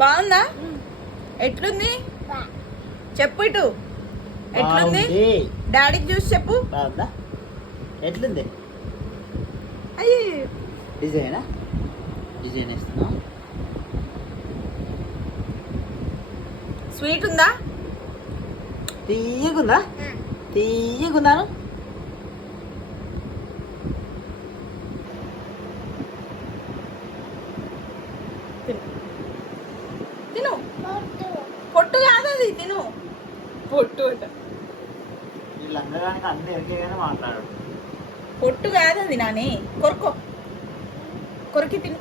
బాగుందా? ఎట్లుంది చెప్పు ఇటు. ఎట్లుంది డాడీకి చూసి చెప్పు. బాగుందా? ఎట్లుంది? అయ్యి డిజైనా? డిజైన్ ఇస్తున్నా. స్వీట్ ఉందా? తీయగుందా? తీయగుందాను. తిను. పొట్టు కాదు అది, తిను. పొట్టు అంట. వీళ్ళందరానికి అన్ని ఎరికేగానే మాట్లాడు. పొట్టు కాదు అది నాని. కొరుకో, కొరికి తిను.